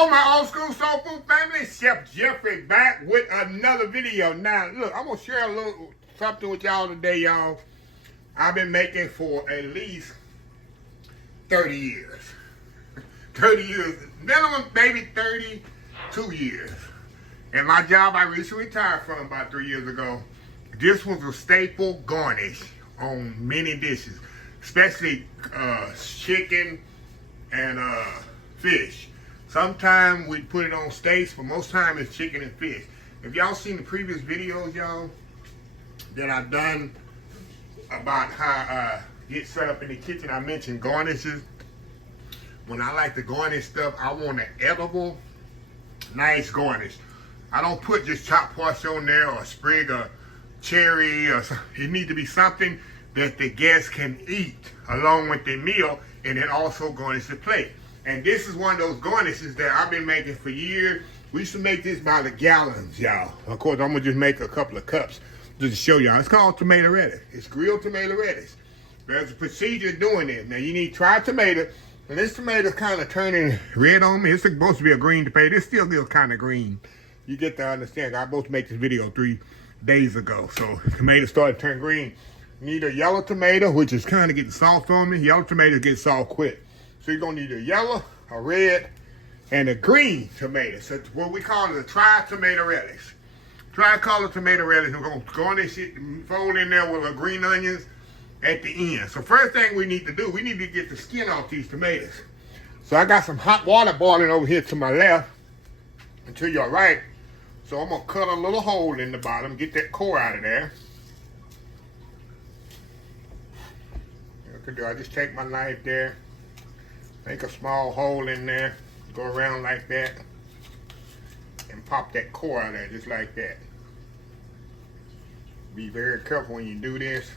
Hello, my old school soul food family. Chef Jeffrey back with another video. Now, look, I'm gonna share a little something with y'all today, y'all. I've been making for at least 30 years. 30 years, minimum, maybe 32 years. And my job I recently retired from about 3 years ago. This was a staple garnish on many dishes, especially chicken and fish. Sometimes we put it on steaks, but most time it's chicken and fish. If y'all seen the previous videos, y'all, that I've done about how get set up in the kitchen, I mentioned garnishes. When I like to garnish stuff, I want an edible, nice garnish. I don't put just chopped parts on there or a sprig of cherry or something. It needs to be something that the guests can eat along with their meal, and then also garnish the plate. And this is one of those garnishes that I've been making for years. We used to make this by the gallons, y'all. Of course, I'm gonna just make a couple of cups just to show y'all. It's called tomato relish. It's grilled tomato relish. There's a procedure doing it. Now you need tried tomato, and this tomato's kind of turning red on me. It's supposed to be a green tomato. It's still kind of green. You get to understand. I was supposed to make this video 3 days ago, so tomatoes started to turn green. You need a yellow tomato, which is kind of getting soft on me. Yellow tomatoes get soft quick. So you're gonna need a yellow, a red, and a green tomato. So what we call it a tri-tomato relish. Tri-color tomato relish. We're gonna garnish it and fold in there with a green onions at the end. So first thing we need to do, we need to get the skin off these tomatoes. So I got some hot water boiling over here to my left and to your right. So I'm gonna cut a little hole in the bottom, get that core out of there. I just take my knife there, make a small hole in there, go around like that, and pop that core out of there just like that. Be very careful when you do this.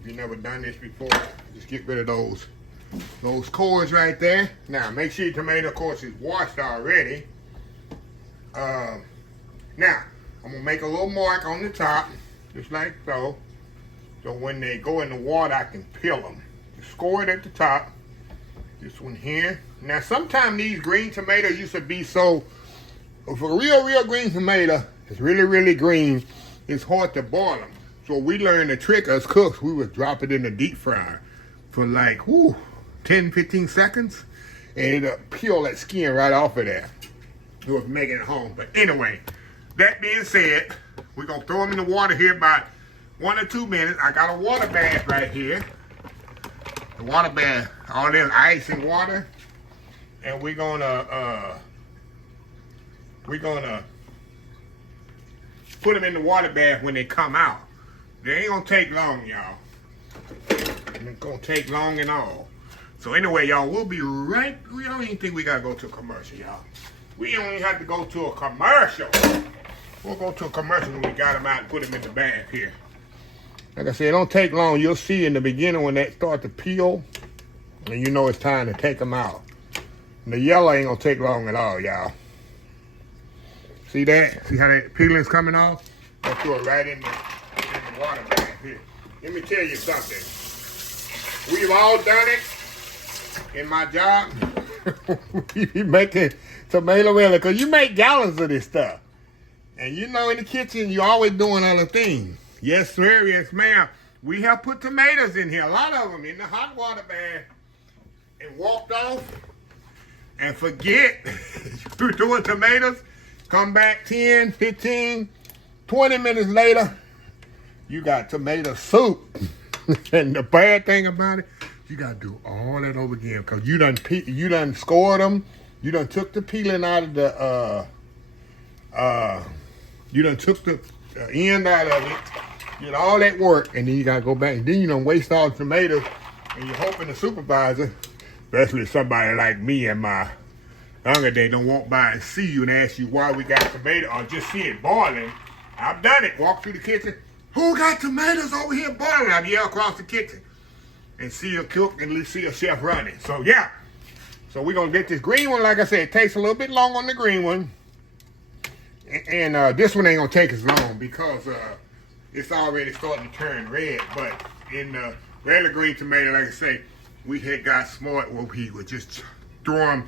If you've never done this before, just get rid of those cores right there. Now make sure your tomato, of course, is washed already. Now I'm gonna make a little mark on the top, just like so. So when they go in the water, I can peel them. Just score it at the top. This one here. Now, sometimes these green tomatoes used to be so, for a real green tomato, it's really green, it's hard to boil them. So we learned the trick as cooks. We would drop it in the deep fryer for like, 10, 15 seconds. And it'll peel that skin right off of there. It was making it home. But anyway, that being said, we're going to throw them in the water here about 1 or 2 minutes. I got a water bath right here. The water bath, all this ice and water. And we're gonna put them in the water bath when they come out. They ain't gonna take long, y'all. It ain't gonna take long at all. So anyway, y'all, we'll be right. We don't even think we gotta go to a commercial, y'all. We don't even have to go to a commercial. We'll go to a commercial when we got them out and put them in the bath here. Like I said, it don't take long. You'll see in the beginning when they start to peel, and you know it's time to take them out. And the yellow ain't gonna take long at all, y'all. See that? See how that peeling's coming off? I'll throw it right in the water bath here. Let me tell you something. We've all done it in my job. We be making tomato relish, because you make gallons of this stuff. And you know in the kitchen, you're always doing other things. Yes, sir. Yes, ma'am. We have put tomatoes in here, a lot of them, in the hot water bath, and walked off and forget you're doing tomatoes. Come back 10, 15, 20 minutes later, you got tomato soup. And the bad thing about it, you got to do all that over again, because you done scored them. You done took the peeling out of the, you done took the end out of it. Did all that work, and then you gotta go back, and then you don't waste all the tomatoes, and you're hoping the supervisor, especially somebody like me in my younger day, don't walk by and see you and ask you why we got tomato, or just see it boiling. I've done it. Walk through the kitchen. Who got tomatoes over here boiling? I'd yell across the kitchen and see a cook and see a chef running. So yeah. So we're gonna get this green one. Like I said, it takes a little bit long on the green one, and this one ain't gonna take as long because it's already starting to turn red. But in the regular green tomato, like I say, we had got smart where we would just throw them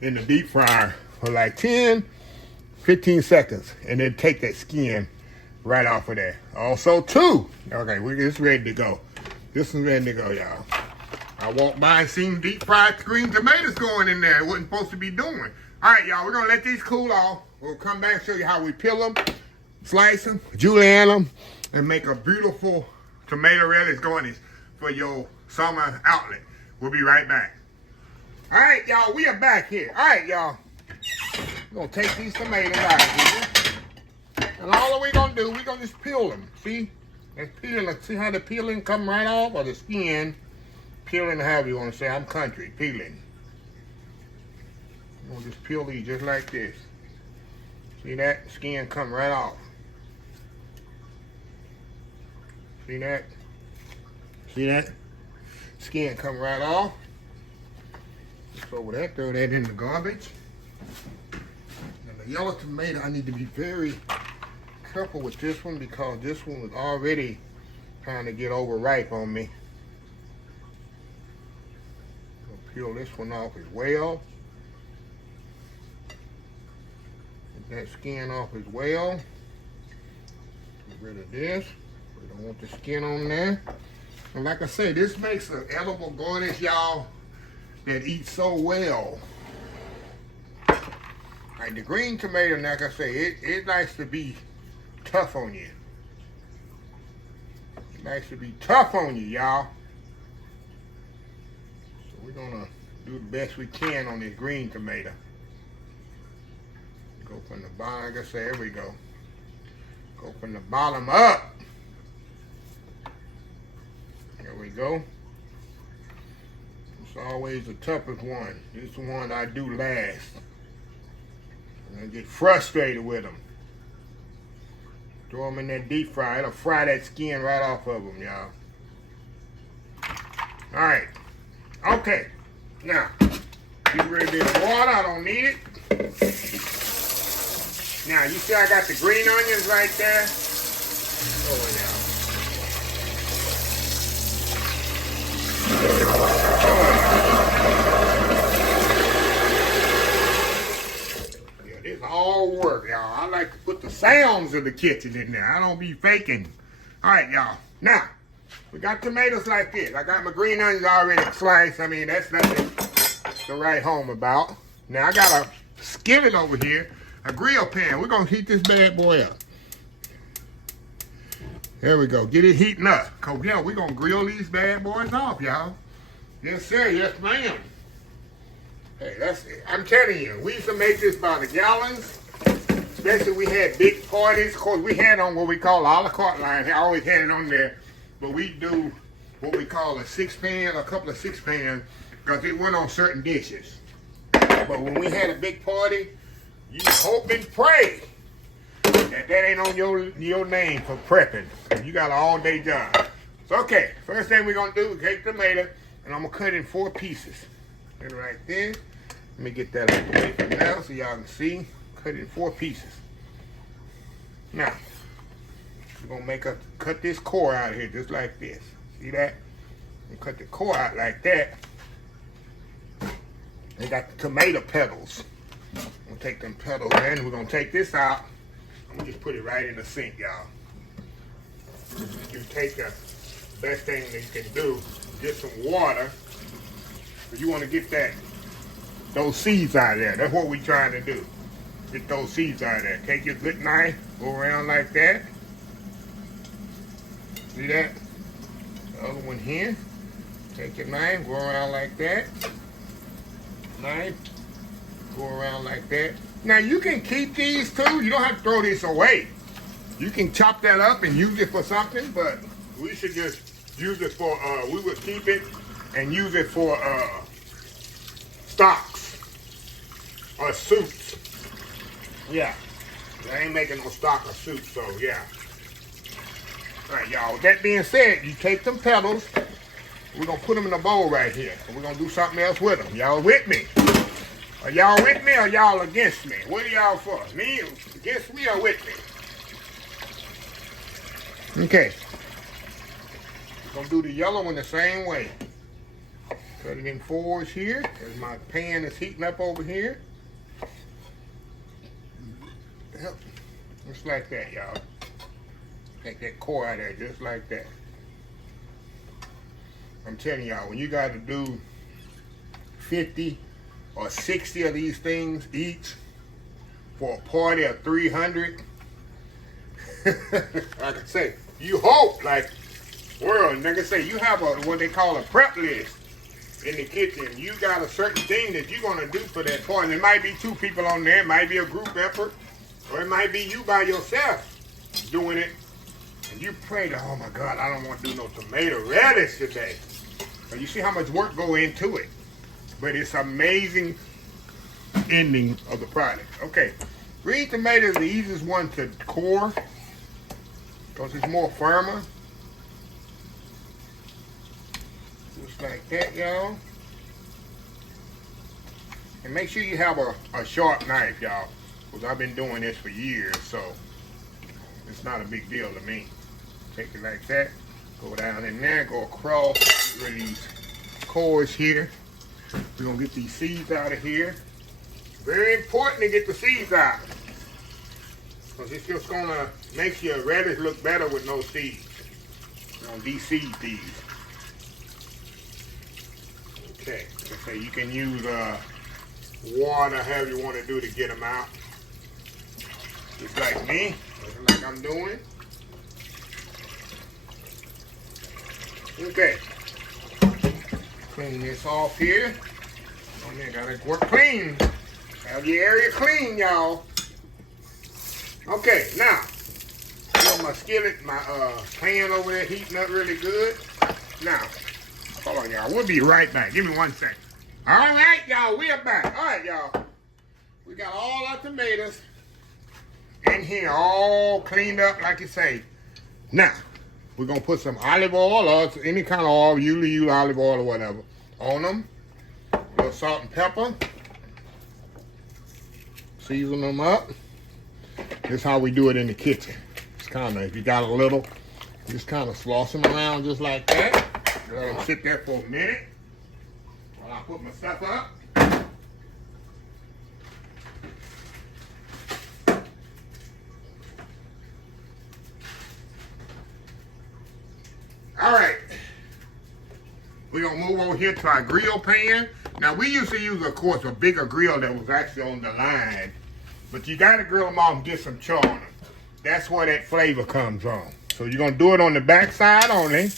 in the deep fryer for like 10, 15 seconds. And then take that skin right off of there. Also, too. Okay, it's ready to go. This is ready to go, y'all. I walked by and seen deep fried green tomatoes going in there. It wasn't supposed to be doing. All right, y'all, we're going to let these cool off. We'll come back and show you how we peel them, slice them, julienne them, and make a beautiful tomato relish garnish for your summer outlet. We'll be right back. All right, y'all, we are back here. All right, y'all. We're going to take these tomatoes out of here. And all we're going to do, we're going to just peel them. See? Let's peel them. See how the peeling come right off? Or the skin. Peeling, however you want to say. I'm country. Peeling. I'm going to just peel these just like this. See that? Skin come right off. See that? See that? Skin come right off. Just over that, throw that in the garbage. And the yellow tomato, I need to be very careful with this one because this one was already trying to get overripe on me. I'll peel this one off as well. Get that skin off as well. Get rid of this. We don't want the skin on there. And like I said, this makes an edible garnish, y'all, that eats so well. Like the green tomato, like I say, it likes to be tough on you. It likes to be tough on you, y'all. So we're gonna do the best we can on this green tomato. Go from the bottom, like I say, there we go. Go from the bottom up. There we go. It's always the toughest one. This is the one I do last. I get frustrated with them. Throw them in that deep fry. It'll fry that skin right off of them, y'all. All right. Okay. Now, get rid of this water. I don't need it. Now, you see I got the green onions right there? Oh, yeah. Yeah, this all work, y'all. I like to put the sounds of the kitchen in there. I don't be faking. All right, y'all. Now, we got tomatoes like this. I got my green onions already sliced. I mean, that's nothing to write home about. Now, I got a skillet over here, a grill pan. We're going to heat this bad boy up. There we go. Get it heating up. Because, yeah, we're going to grill these bad boys off, y'all. Yes, sir. Yes, ma'am. Hey, that's it. I'm telling you, we used to make this by the gallons. Especially we had big parties. Of course, we had on what we call a la carte line. I always had it on there. But we do what we call a 6-pan, a couple of 6-pans, because it went on certain dishes. But when we had a big party, you hope and pray that ain't on your name for prepping. You got an all-day job. So, okay, first thing we're going to do is take the tomato, and I'm going to cut it in 4 pieces. And right there, let me get that out of the way for now so y'all can see. Cut it in 4 pieces. Now, we're going to cut this core out of here just like this. See that? We cut the core out like that. They got the tomato petals. We'll take them petals in. We're going to take this out. I'm going to just put it right in the sink, y'all. You take the best thing that you can do, get some water. You want to get those seeds out of there. That's what we're trying to do. Get those seeds out of there. Take your good knife, go around like that. See that? The other one here. Take your knife, go around like that. Knife, go around like that. Now you can keep these too. You don't have to throw this away. You can chop that up and use it for something, but we should just use it for, we would keep it and use it for stocks or soups. Yeah, I ain't making no stock or soup, so yeah. All right, y'all, with that being said, you take them petals, we're going to put them in a bowl right here, and we're going to do something else with them. Y'all with me? Are y'all with me or y'all against me? What are y'all for? Me, against me or with me? Okay. We're going to do the yellow one the same way. Cut it in fours here as my pan is heating up over here. Yep. Just like that, y'all. Take that core out of there just like that. I'm telling y'all, when you got to do 50 or 60 of these things each for a party of 300, like I say, you hope, like, world, like I say, you have what they call a prep list in the kitchen. You got a certain thing that you're going to do for that party. It might be 2 people on there, it might be a group effort, or it might be you by yourself doing it. And you pray that, oh my God, I don't want to do no tomato relish today. But you see how much work go into it. But it's amazing ending of the product. Okay, green tomato is the easiest one to core because it's more firmer. Just like that, y'all. And make sure you have a sharp knife, y'all, because I've been doing this for years, so it's not a big deal to me. Take it like that, go down in there, go across, get rid of these cores here. We're gonna get these seeds out of here. Very important to get the seeds out, because it's just gonna make your relish look better with no seeds. We're gonna de-seed these. Okay, so you can use water, however you want to do to get them out. Just like me, like I'm doing. Okay, clean this off here. Oh man, gotta work clean. Have your area clean, y'all. Okay, now, got my skillet, my pan over there heating up really good. Now, hold on, y'all. We'll be right back. Give me 1 second. All right, y'all. We are back. All right, y'all. We got all our tomatoes in here, all cleaned up, like you say. Now, we're going to put some olive oil or any kind of oil, usually use olive oil or whatever, on them. A little salt and pepper. Season them up. This is how we do it in the kitchen. It's kind of, if you got a little, just kind of slosh them around just like that. Let them sit there for a minute while I put my stuff up. All right, we're gonna move over here to our grill pan. Now we used to use, of course, a bigger grill that was actually on the line, but you gotta grill them off and get some char on them. That's where that flavor comes on. So you're gonna do it on the back side only.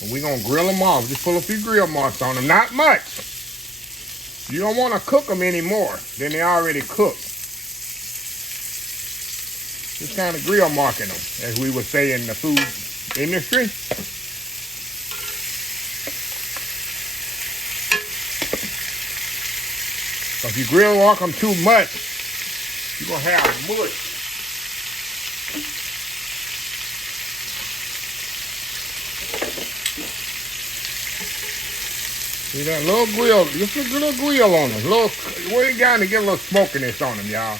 And we're gonna grill them off. Just pull a few grill marks on them, not much. You don't wanna cook them anymore than they already cooked. Just kind of grill marking them, as we would say in the food industry. So if you grill mark them too much, you're gonna have mush. See that little grill, just a little grill on them. We're trying to get a little smokiness on them, y'all.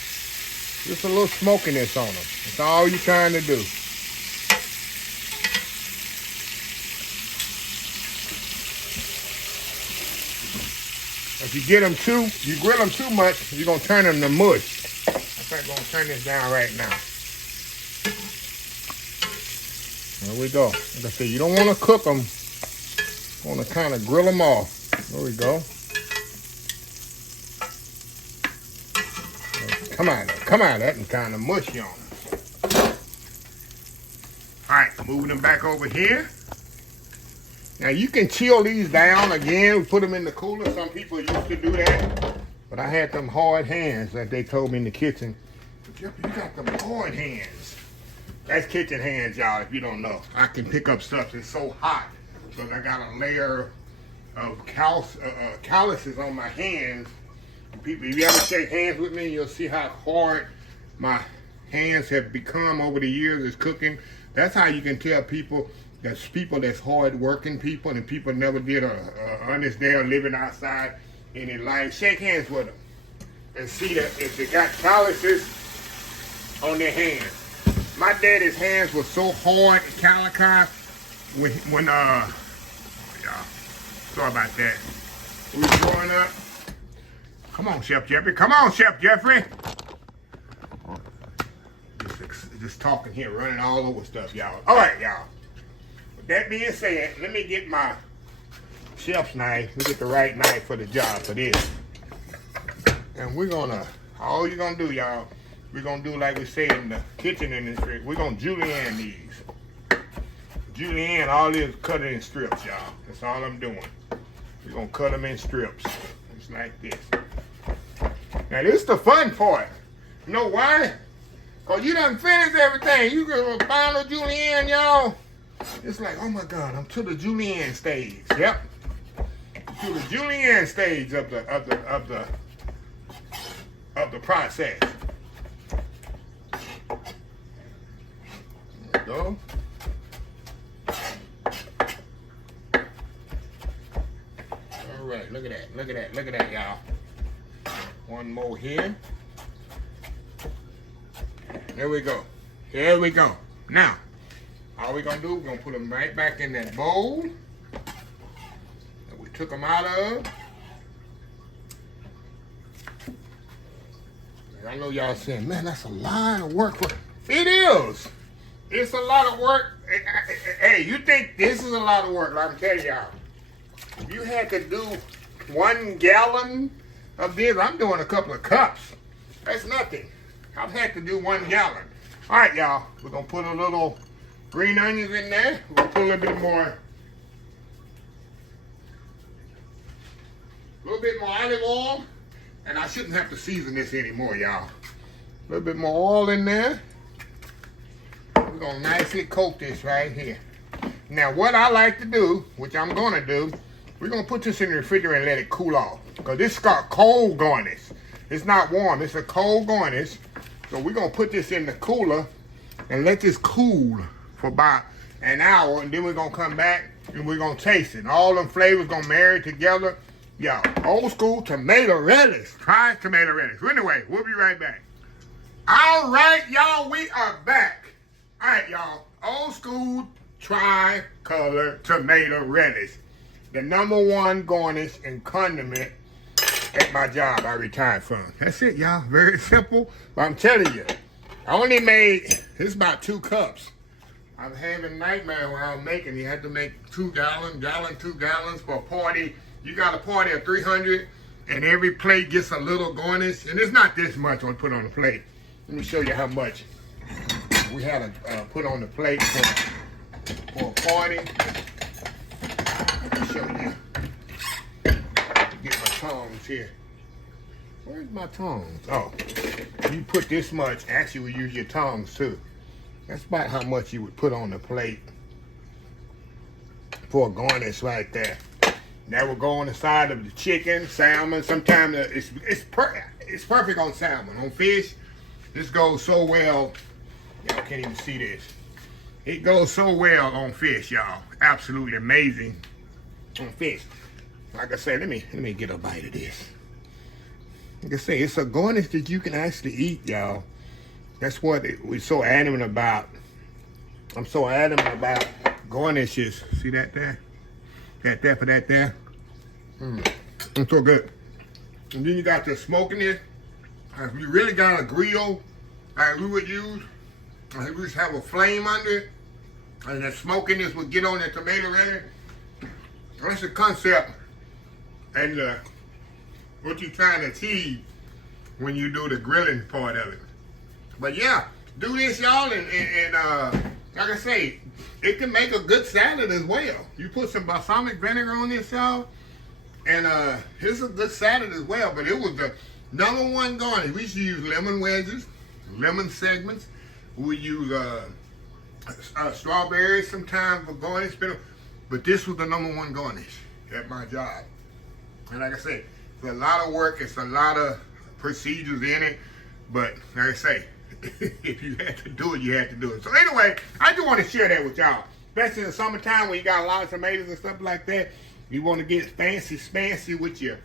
Just a little smokiness on them. That's all you're trying to do. If you get them you grill them too much, you're gonna turn them to mush. In fact, I'm gonna turn this down right now. There we go. Like I said, you don't want to cook them. You want to kind of grill them off. There we go. Come out of that and kind of mushy on them. All right, moving them back over here. Now you can chill these down again, put them in the cooler. Some people used to do that, but I had them hard hands that they told me in the kitchen. You got them hard hands. That's kitchen hands, y'all, if you don't know. I can pick up stuff that's so hot because I got a layer of calluses on my hands. People, if you ever shake hands with me, you'll see how hard my hands have become over the years as cooking. That's how you can tell people that's hard-working people and people never did a honest day of living outside in their life. Shake hands with them and see that if they got calluses on their hands. My daddy's hands were so hard and calloused, yeah, sorry about that. We was growing up. Come on, Chef Jeffrey. Come on, Chef Jeffrey. Just talking here, running all over stuff, y'all. All right, y'all. With that being said, let me get my chef's knife. We get the right knife for the job for this. And we're gonna, all you're gonna do, y'all, we're gonna do like we say in the kitchen industry. We're gonna julienne these. Julienne, all this cut it in strips, y'all. That's all I'm doing. We're gonna cut them in strips. Just like this. Now this is the fun part. You know why? Cause you done finished everything. You gonna final julienne, y'all. It's like, oh my God, I'm to the julienne stage. Yep. To the julienne stage of the process. There we go. All right, look at that, look at that, look at that, y'all. One more here. There we go. There we go. Now, all we're gonna do, we're gonna put them right back in that bowl that we took them out of. And I know y'all saying, man, that's a lot of work. It is. It's a lot of work. Hey, you think this is a lot of work? Like I'm telling y'all, if you had to do 1 gallon of this, I'm doing a couple of cups. That's nothing. I've had to do 1 gallon. All right, y'all. We're going to put a little green onions in there. We're going to put a little bit more olive oil. And I shouldn't have to season this anymore, y'all. A little bit more oil in there. We're going to nicely coat this right here. Now, what I like to do, which I'm going to do, we're going to put this in the refrigerator and let it cool off. Because this got cold garnish. It's not warm. It's a cold garnish. So we're going to put this in the cooler and let this cool for about an hour. And then we're going to come back and we're going to taste it. All them flavors going to marry together. Y'all, old school tomato relish. Try tomato relish. Anyway, we'll be right back. All right, y'all, we are back. All right, y'all. Old school tri-color tomato relish. The #1 garnish and condiment at my job I retired from. That's it, y'all. Very simple. But I'm telling you, I only made, it's about 2 cups. I'm having nightmare when I'm making. You had to make 2 gallons, 2 gallons for a party. You got a party of 300, and every plate gets a little garnish. And it's not this much on put on the plate. Let me show you how much we had to put on the plate for a party. Let me show you. Get my tongs here. Where's my tongs? Oh, you put this much. Actually, we use your tongs too. That's about how much you would put on the plate for a garnish right there. That will go on the side of the chicken, salmon. Sometimes it's perfect on salmon. On fish, this goes so well. Y'all can't even see this. It goes so well on fish, y'all. Absolutely amazing on fish. Like I said, let me get a bite of this. Like I say, it's a garnish that you can actually eat, y'all. That's what we're so adamant about. I'm so adamant about garnishes. See that there? That there for that there. It's so good. And then you got the smokiness. If you really got a grill, like we would use, we just have a flame under it, and the smokiness would get on the tomato relish. That's the concept and what you're trying to achieve when you do the grilling part of it. But yeah, do this, y'all, and like I say, it can make a good salad as well. You put some balsamic vinegar on this, y'all, and it's a good salad as well. But it was the #1 garnish. We used to use lemon wedges, lemon segments. We use strawberries sometimes for garnish, but this was the #1 garnish at my job. And like I say, it's a lot of work. It's a lot of procedures in it. But like I say, if you had to do it, you had to do it. So anyway, I just want to share that with y'all. Especially in the summertime when you got a lot of tomatoes and stuff like that. You want to get fancy with your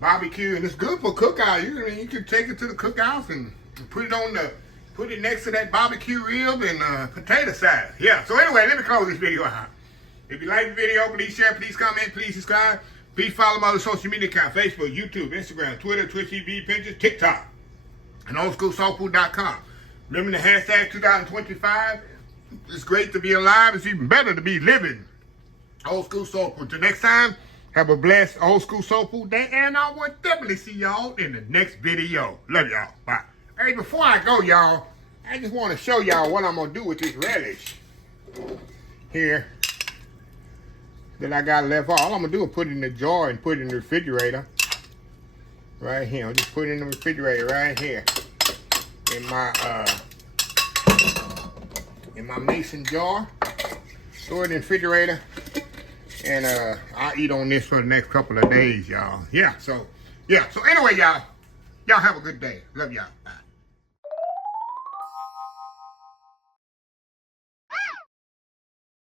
barbecue. And it's good for cookout. You can take it to the cookhouse and put it next to that barbecue rib and potato salad. Yeah, so anyway, let me close this video out. If you like the video, please share, please comment, please subscribe. Please follow my other social media accounts, Facebook, YouTube, Instagram, Twitter, Twitch TV, Pinterest, TikTok, and oldschoolsoulfood.com. Remember the hashtag 2025. It's great to be alive. It's even better to be living. Old School Soul Food. Till next time, have a blessed Old School Soul Food day, and I will definitely see y'all in the next video. Love y'all. Bye. Hey, before I go, y'all, I just want to show y'all what I'm going to do with this relish here that I got left off. All I'm going to do is put it in the jar and put it in the refrigerator. Right here. I'll just put it in the refrigerator right here. In my mason jar. Throw it in the refrigerator. And I'll eat on this for the next couple of days, y'all. So anyway, y'all have a good day. Love y'all. Bye.